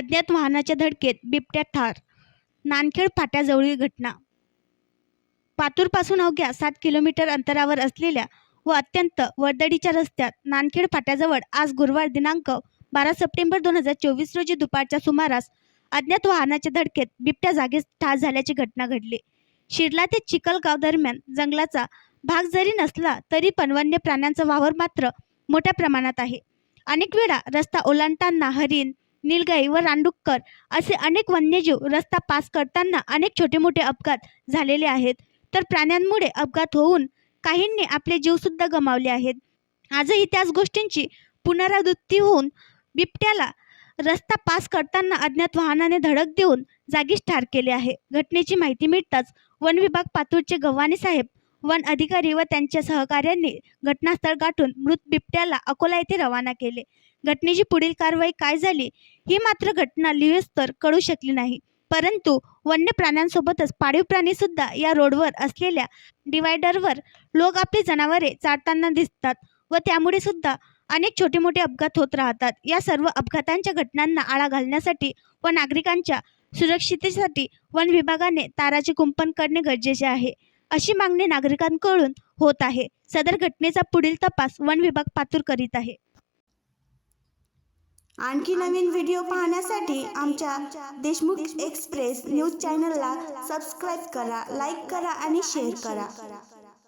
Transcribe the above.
अज्ञात वाहनाच्या धडकेत बिबट्या ठार. नांदखेड फाट्याजवळील घटना. पातूरपासून अवघ्या 7 किलोमीटर अंतरावर असलेल्या व अत्यंत वर्दळीच्या रस्त्यात नांदखेड फाट्याजवळ आज गुरुवार दिनांक 12 सप्टेंबर 2024 रोजी दुपारच्या सुमारास अज्ञात वाहनाच्या धडकेत बिबट्या जागीच ठार झाल्याची घटना घडली. शिरला ते चिखलगाव दरम्यान जंगलाचा भाग जरी नसला तरी पण वन्य प्राण्यांचा वावर मात्र मोठ्या प्रमाणात आहे. अनेक वेळा रस्ता ओलांडताना हरिण, नीलगाई व रानडुक्कर असे अनेक वन्यजीव रस्ता पास करताना अनेक छोटे मोठे अपघात झालेले आहेत. तर प्राण्यांमुळे अपघात होऊन काहींनी आपले जीव सुद्धा गमावले आहेत. आजही त्याच गोष्टींची पुनरावृत्ती होऊन बिबट्याला रस्ता पास करताना अज्ञात वाहनाने धडक देऊन जागीच ठार केले आहे. घटनेची माहिती मिळताच वन विभाग पातूरचे गव्हाणे साहेब, वन अधिकारी व त्यांच्या सहकाऱ्यांनी घटनास्थळ गाठून मृत बिबट्याला अकोला येथे रवाना केले. घटनेची पुढील कारवाई काय झाली ही मात्र घटना लिव्हस्तोवर कळू शकली नाही. परंतु वन्य प्राण्यांसोबतच पाळीव प्राणी सुद्धा या रोडवर असलेल्या डिवायडरवर लोक आपली जनावरे चारताना दिसतात व त्यामुळे सुद्धा अनेक छोटे मोठे अपघात होत राहतात. या सर्व अपघातांच्या घटनांना आळा घालण्यासाठी व नागरिकांच्या सुरक्षिततेसाठी वन विभागाने ताराचे कुंपण करणे गरजेचे आहे, अशी मागणी नागरिकांकडून होत आहे. सदर घटनेचा पुढील तपास वन विभाग पातूर करीत आहे. आणखी नवीन व्हिडिओ पाहण्यासाठी आमच्या देशमुख एक्सप्रेस न्यूज चॅनलला सबस्क्राईब करा, लाईक करा आणि शेअर करा.